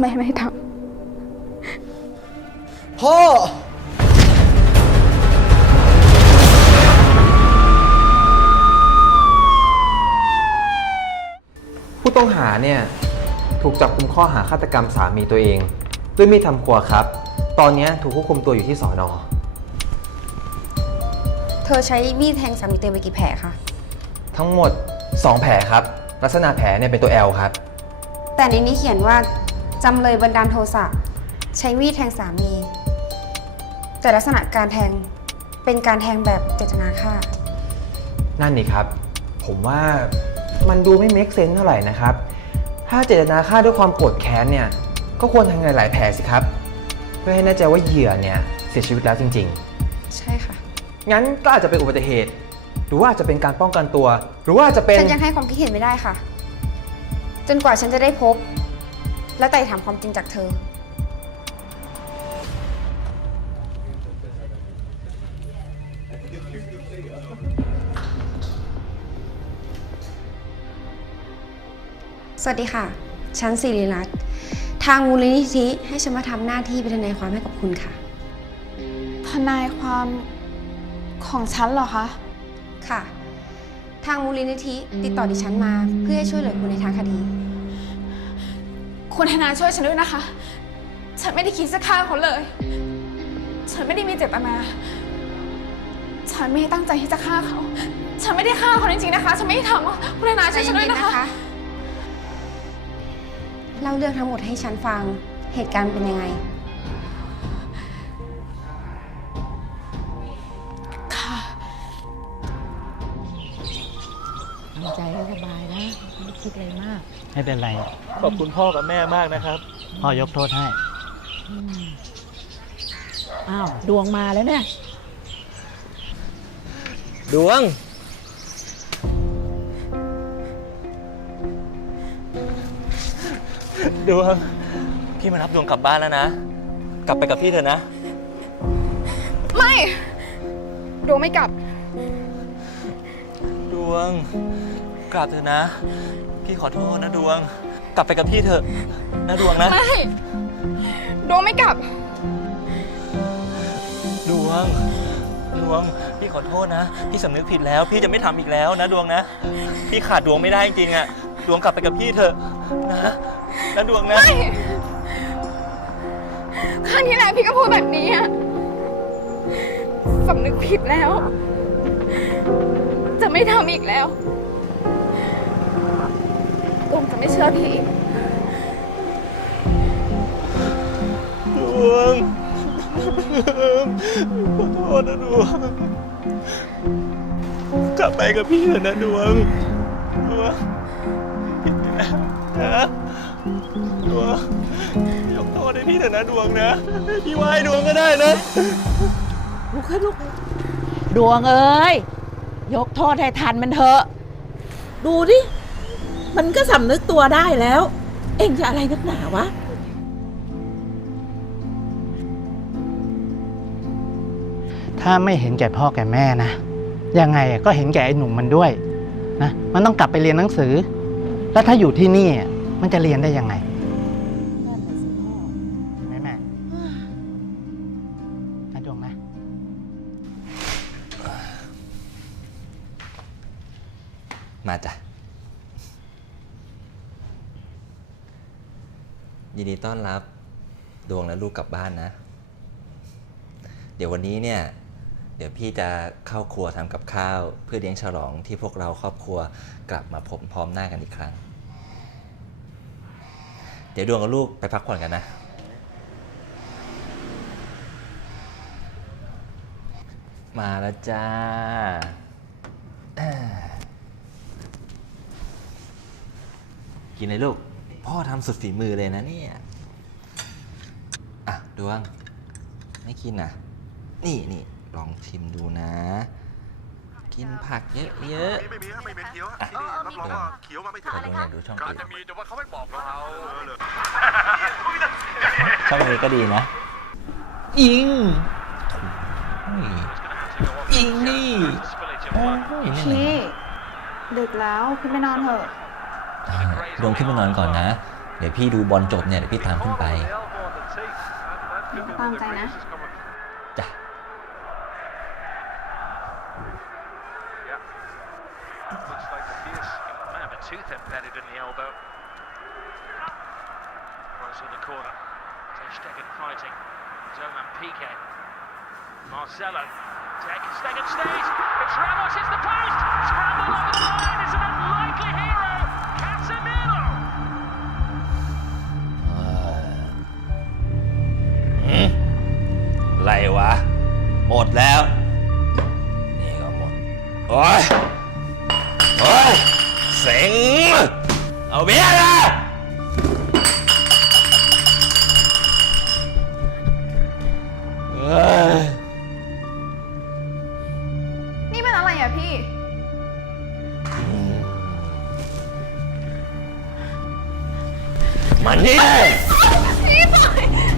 แม่ไม่ทพ่อ ผู้ต้องหาเนี่ยถูกจับกุมข้อหาฆาตกรรมสามีตัวเอง ด้วยมีดทำครัวครับ ตอนเนี้ยถูกควบคุมตัวอยู่ที่สอนอำเธอใช้มีดแทงสามีเต็มไปกี่แผลคะ ทั้งหมด 2 แผลครับ ลักษณะแผลเนี่ยเป็นตัว L ครับ แต่ในนี้เขียนว่า จำเลยบันดาลโทสะใช้มีดแทงสามี แต่ลักษณะการแทงเป็นการแทงแบบเจตนาฆ่า นั่นนี่ครับ ผมว่ามันดูไม่ make sense เท่าไหร่นะครับ ถ้าเจตนาฆ่าด้วยความโกรธแค้นเนี่ย ก็ควรทำหลาย ๆ แผลสิครับ เพื่อให้แน่ใจว่าเหยื่อเนี่ยเสียชีวิตแล้วจริง ใช่ค่ะ ๆ งั้นก็อาจจะเป็นอุบัติเหตุ หรือว่าอาจจะเป็นการป้องกันตัว หรือว่าอาจจะเป็น ฉันยังให้ความคิดเห็นไม่ได้ค่ะ จนกว่าฉันจะได้พบ และไต่ถามความจริงจากเธอ สวัสดีค่ะ ฉันสิริรัตน์ ทางมูลนิธิให้ฉันมาทำหน้าที่เป็นทนายความให้กับคุณค่ะ ทนายความของฉันเหรอคะ ค่ะ ทางมูลนิธิติดต่อดิฉันมาเพื่อให้ช่วยเหลือคุณในทางคดี คุณทนายช่วยฉันด้วยนะคะ ฉันไม่ได้คิดจะฆ่าเขาเลย ฉันไม่ได้มีเจตนา ฉันไม่ได้ตั้งใจที่จะฆ่าเขา ฉันไม่ได้ฆ่าเขาจริงๆนะคะ ฉันไม่ได้ทำอะคุณทนายช่วยฉันด้วยนะคะ เล่าเรื่องทั้งหมดให้ฉันฟัง เหตุการณ์เป็นยังไง ค่ะ ทำใจให้สบายนะ ไม่คิดอะไรมาก ไม่เป็นไร ขอบคุณพ่อกับแม่มากนะครับ พ่อยกโทษให้ อ้าว ดวงมาแล้วเนี่ย ดวง ดวง พี่มารับดวงกลับบ้านแล้วนะ กลับไปกับพี่เถอะนะ ไม่ ดวงไม่กลับ ดวง กลับเถอะนะ พี่ขอโทษนะดวง กลับไปกับพี่เถอะนะดวงนะ ไม่ดวงไม่กลับ ดวง ดวง พี่ขอโทษนะ พี่สำนึกผิดแล้ว พี่จะไม่ทำอีกแล้วนะดวงนะ พี่ขาดดวงไม่ได้จริงๆอะดวงกลับไปกับพี่เถอะนะนะดวงนะ ไม่ครั้งที่แล้วพี่ก็พูดแบบนี้อะสำนึกผิดแล้ว จะไม่ทำอีกแล้วดว งจะไม่เชื่อพี่อีก ดวงขอโทษนะดวง กลับไปกับพี่เถอะนะดวง ดวงผิดไปแล้วนะดวงยกโทษให้พี่เถอะนะดวงนะ พี่ไหว้ดวงก็ได้นะ ลุกขึ้นลุกดวงเอ้ย ยกโทษให้ทันมันเถอะ ดูดิ มันก็สำนึกตัวได้แล้ว เอ็งจะอะไรนักหนาวะ ถ้าไม่เห็นแก่พ่อแก่แม่นะ ยังไงก็เห็นแก่ไอ้หนุ่มมันด้วยนะ มันต้องกลับไปเรียนหนังสือ แล้วถ้าอยู่ที่นี่อะมันจะเรียนได้ยังไงแม่แม่นะดวงนะ มาจ้ะ ยินดีต้อนรับดวงและลูกกลับบ้านนะ เดี๋ยววันนี้เนี่ย เดี๋ยวพี่จะเข้าครัวทำกับข้าว เพื่อเลี้ยงฉลองที่พวกเราครอบครัวกลับมาพบพร้อมหน้ากันอีกครั้ง เดี๋ยวดวงกับลูกไปพักผ่อนกันนะ มาแล้วจ้ากินเลยลูก พ่อทำสุดฝีมือเลยนะเนี่ย อะ ดวง ไม่กินอะ นี่นี่ลองชิมดูนะ กินผักเยอะเยอะ ไม่มีไม่มีเขียวอะที่นี่รับรองว่าเขียวมาไม่ถึงๆดวงอยากดูช่องการอื่นจะมีแต่ว่าเขาไม่บอกเราเลยช่องนี้ก็ดีนะอิงอิงนี่โอ้ยนี่พี่ดึกแล้วพี่ไปนอนเถอะ อ่าดวงขึ้นมานอนก่อนนะ เดี๋ยวพี่ดูบอลจบเนี่ยเดี๋ยวพี่ตามขึ้นไปตามใจนะจ้ะ Looks เซ็งเอาเบี้ยนะเอ้ยนี่มันอะไรอะพี่ มันนี่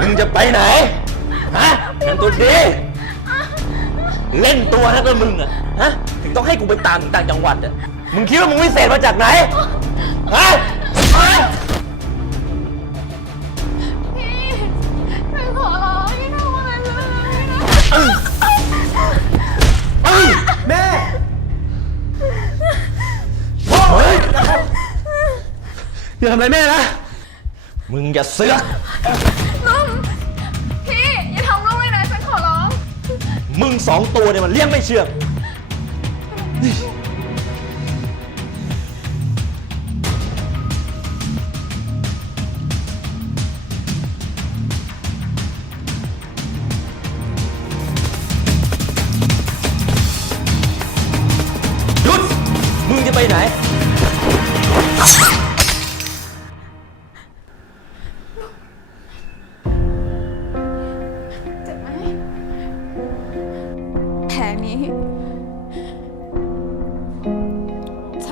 มึงจะไปไหน ฮะยังตัวดีเล่นตัวนะตัวมึงอะฮะ ถึงต้องให้กูไปตามถึงต่างจังหวัดอะ มึงคิดว่ามึงวิเศษมาจากไหน ฮะฮะพี่ฉันขอร้องพี่ทำอะไรเลยแม่เฮ้ยอย่าทำอะไรแม่นะ มึงอย่าเสือก นุ่มพี่อย่าทำลูกเลยนะฉันขอร้อง มึงสองตัวเนี่ยมันเลี้ยงไม่เชื่อง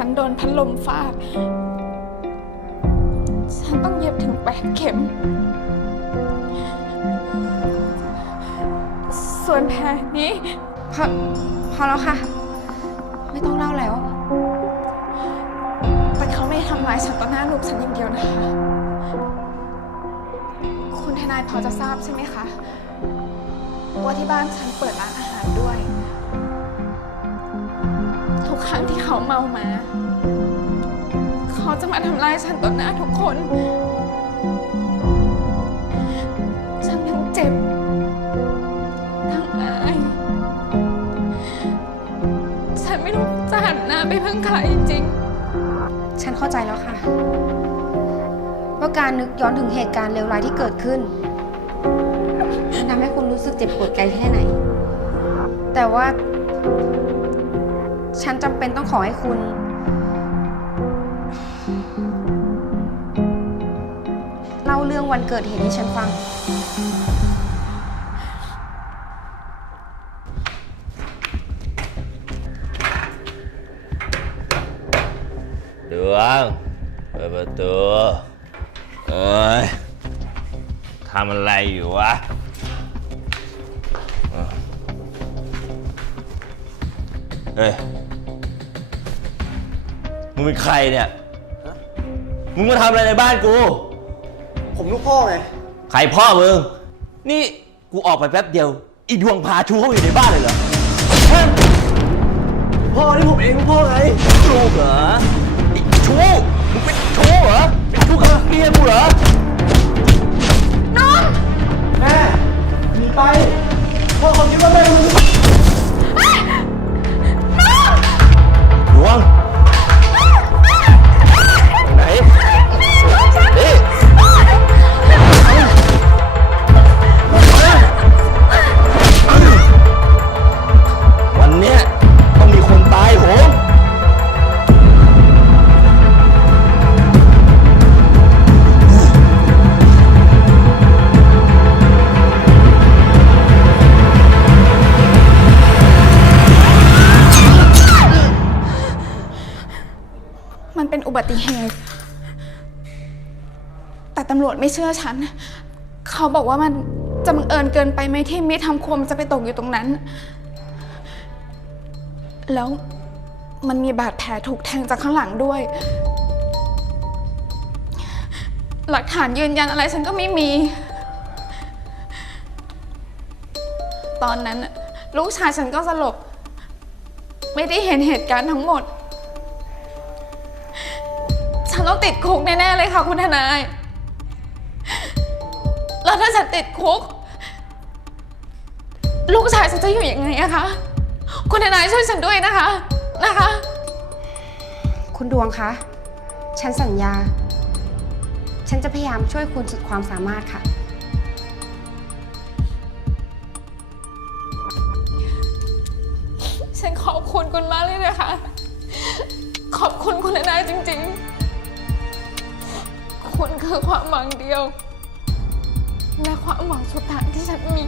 ฉันโดนพัดลมฟาด ฉันต้องเย็บถึงแปดเข็ม ส่วนแผลนี้พอพอแล้วค่ะ ไม่ต้องเล่าแล้ว แต่เขาไม่ทำร้ายฉันต่อหน้าลูกฉันอย่างเดียวนะคะ คุณทนายพอจะทราบใช่ไหมคะ ว่าที่บ้านฉันเปิดร้านอาหารด้วยทุก ครั้งที่เขาเมามา เขาจะมาทำร้ายฉันต่อหน้าทุกคน ฉันทั้งเจ็บ ทั้งอาย ฉันไม่รู้จะหันหน้าไปพึ่งใครจริงฉันเข้าใจแล้วค่ะ ว่าการนึกย้อนถึงเหตุการณ์เลวร้ายที่เกิดขึ้นมันทำให้คุณรู้สึกเจ็บปวดใจแค่ไหน แต่ว่า ฉันจำเป็นต้องขอให้คุณ เล่าเรื่องวันเกิดเหตุให้ฉันฟัง เดวงเปิดประตูเอ้ยทำอะไรอยู่วะเออเฮ้ย มึงเป็นใครเนี่ย มึงมาทำอะไรในบ้านกู ผมลูกพ่อไง ใครพ่อมึง นี่กูออกไปแป๊บเดียว อีดวงพาชูเข้ามาอยู่ในบ้านเลยเหรอฮะพ่อที่ผมเองลูกพ่อไงลูกเหรอไอ้ชู้มึงเป็นชู้เหรอ เป็นชู้กับเมียกูเหรอ แม่หนีไป พ่อเขาคิดว่าแม่รู้ บัติเหตุ แต่ตำรวจไม่เชื่อฉัน เขาบอกว่ามันจะบังเอิญเกินไปไหมที่มีดทำครัวมันจะไปตกอยู่ตรงนั้น แล้วมันมีบาดแผลถูกแทงจากข้างหลังด้วย หลักฐานยืนยันอะไรฉันก็ไม่มี ตอนนั้นลูกชายฉันก็สลบ ไม่ได้เห็นเหตุการณ์ทั้งหมด ฉันต้องติดคุกแน่ๆเลยค่ะคุณทนาย แล้วถ้าฉันติดคุก ลูกชายฉันจะอยู่ยังไงอะคะ คุณทนายช่วยฉันด้วยนะคะ นะคะ คุณดวงคะ ฉันสัญญา ฉันจะพยายามช่วยคุณสุดความสามารถค่ะ ฉันขอบคุณคุณมากเลยนะคะ ขอบคุณคุณทนายจริง ๆ คุณคือความหวังเดียว และความหวังสุดท้ายที่ฉันมี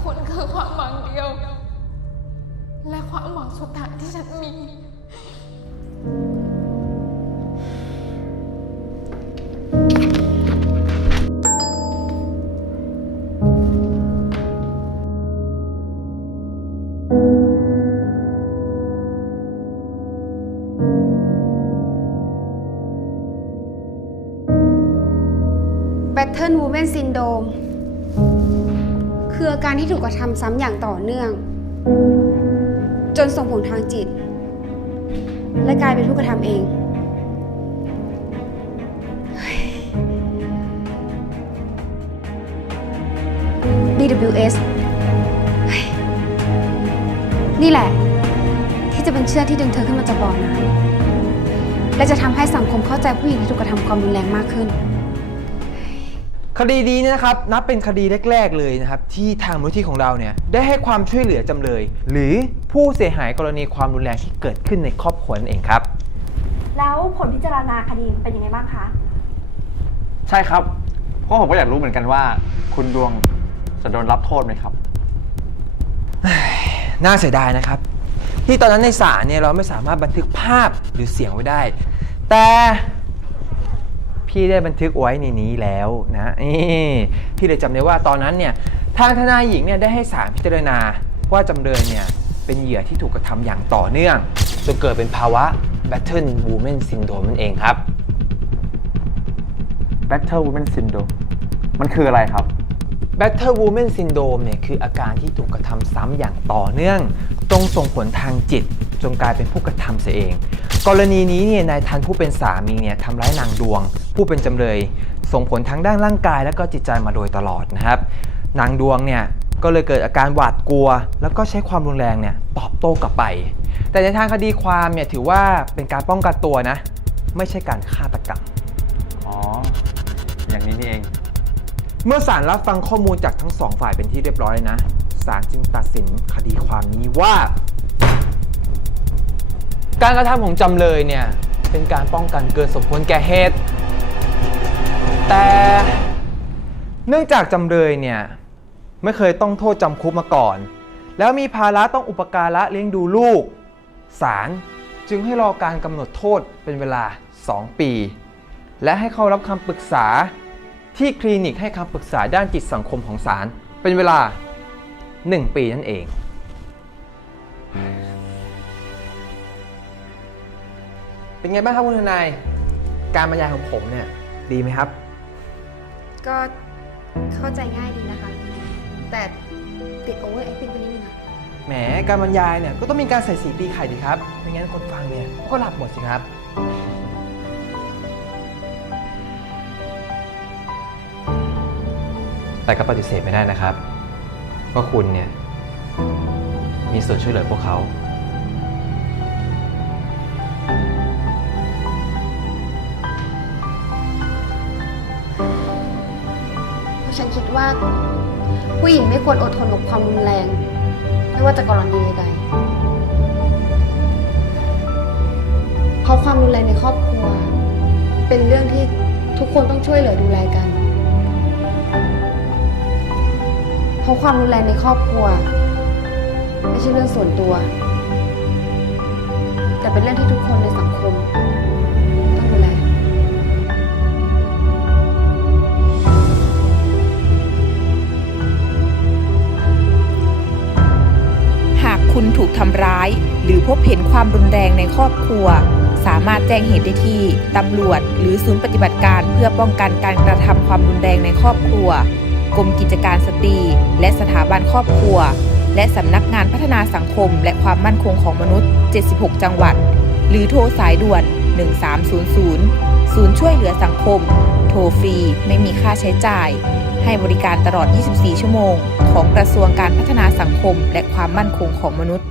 คุณคือความหวังเดียว และความหวังสุดท้ายที่ฉันมี Pattern Woman Syndrome คืออาการที่ถูกกระทำซ้ำอย่างต่อเนื่อง จนส่งผลทางจิต และกลายเป็นผู้กระทำเอง DWS นี่แหละ ที่จะเป็นเชือกที่ดึงเธอขึ้นมาจากบ่อน้ำและจะทำให้สังคมเข้าใจผู้หญิงที่ถูกกระทำความรุนแรงมากขึ้น คดีนี้เนี่ยนะครับนับเป็นคดีแรก ๆ เลยนะครับที่ทางมูลที่ของเราเนี่ยได้ให้ความช่วยเหลือจำเลย หรือผู้เสียหายกรณีความรุนแรงที่เกิดขึ้นในครอบครัวนั่นเองครับ แล้วผลพิจารณาคดีเป็นยังไงบ้างคะ ใช่ครับเพราะผมก็อยากรู้เหมือนกันว่า คุณดวงจะโดนรับโทษไหมครับ น่าเสียดายนะครับ ที่ตอนนั้นในศาลเนี่ยเราไม่สามารถบันทึกภาพหรือเสียงไว้ได้ แต่ พี่ได้บันทึกไว้ในนี้แล้วนะนี่พี่เลยจำได้ว่าตอนนั้นเนี่ยทางทนายหญิงเนี่ยได้ให้ศาลพิจารณาว่าจำเลยเนี่ยเป็นเหยื่อที่ถูกกระทำอย่างต่อเนื่องจนเกิดเป็นภาวะ Battle Woman Syndrome นั่นเองครับ Battle Woman Syndrome มันคืออะไรครับ Battle Woman Syndrome เนี่ยคืออาการที่ถูกกระทำซ้ำอย่างต่อเนื่องจงส่งผลทางจิต จนกลายเป็นผู้กระทำเสียเอง กรณีนี้เนี่ยนายทันผู้เป็นสามีเนี่ยทำร้ายนางดวง ผู้เป็นจำเลย ส่งผลทั้งด้านร่างกายและก็จิตใจมาโดยตลอดนะครับ นางดวงเนี่ยก็เลยเกิดอาการหวาดกลัว แล้วก็ใช้ความรุนแรงเนี่ยตอบโต้กลับไป แต่ในทางคดีความเนี่ยถือว่าเป็นการป้องกันตัวนะ ไม่ใช่การฆาตกรรม อ๋อ อย่างนี้นี่เอง เมื่อศาลรับฟังข้อมูลจากทั้งสองฝ่ายเป็นที่เรียบร้อยนะศาลจึงตัดสินคดีความนี้ว่า การกระทำของจำเลยเนี่ยเป็นการป้องกันเกินสมควรแก่เหตุ แต่เนื่องจากจำเลยเนี่ยไม่เคยต้องโทษจำคุกมาก่อน แล้วมีภาระต้องอุปการะเลี้ยงดูลูก ศาลจึงให้รอการกำหนดโทษเป็นเวลา 2 ปี และให้เข้ารับคำปรึกษาที่คลินิกให้คำปรึกษาด้านจิตสังคมของศาลเป็นเวลา 1 ปีนั่นเอง เป็นไงบ้างครับคุณทนาย การบรรยายของผมเนี่ย ดีไหมครับ ก็เข้าใจง่ายดีนะคะ แต่ติดโอเวอร์แอคติ้งไปนิดนึงค่ะแหมการบรรยายเนี่ยก็ต้องมีการใส่สีตีไข่ดีครับไม่งั้นคนฟังเนี่ยก็หลับหมดสิครับ แต่ก็ปฏิเสธไม่ได้นะครับว่าคุณเนี่ยมีส่วนช่วยเหลือพวกเขา ว่า ผู้หญิงไม่ควรอดทนกับความรุนแรง ไม่ว่าจะกรณีใดเพราะความรุนแรงในครอบครัว เป็นเรื่องที่ทุกคนต้องช่วยเหลือดูแลกัน เพราะความรุนแรงในครอบครัว ไม่ใช่เรื่องส่วนตัว แต่เป็นเรื่องที่ทุกคนในสังคม คุณถูกทำร้าย หรือพบเห็นความรุนแรงในครอบครัว สามารถแจ้งเหตุได้ที่ตำรวจ หรือศูนย์ปฏิบัติการเพื่อป้องกันการกระทำความรุนแรงในครอบครัว กรมกิจการสตรี และสถาบันครอบครัว และสำนักงานพัฒนาสังคม และความมั่นคงของมนุษย์ 76 จังหวัด หรือโทรสายด่วน 1300 ศูนย์ช่วยเหลือสังคม โทรฟรี ไม่มีค่าใช้จ่าย ให้บริการตลอด 24 ชั่วโมง ของกระทรวงการพัฒนาสังคม และความมั่นคงของมนุษย์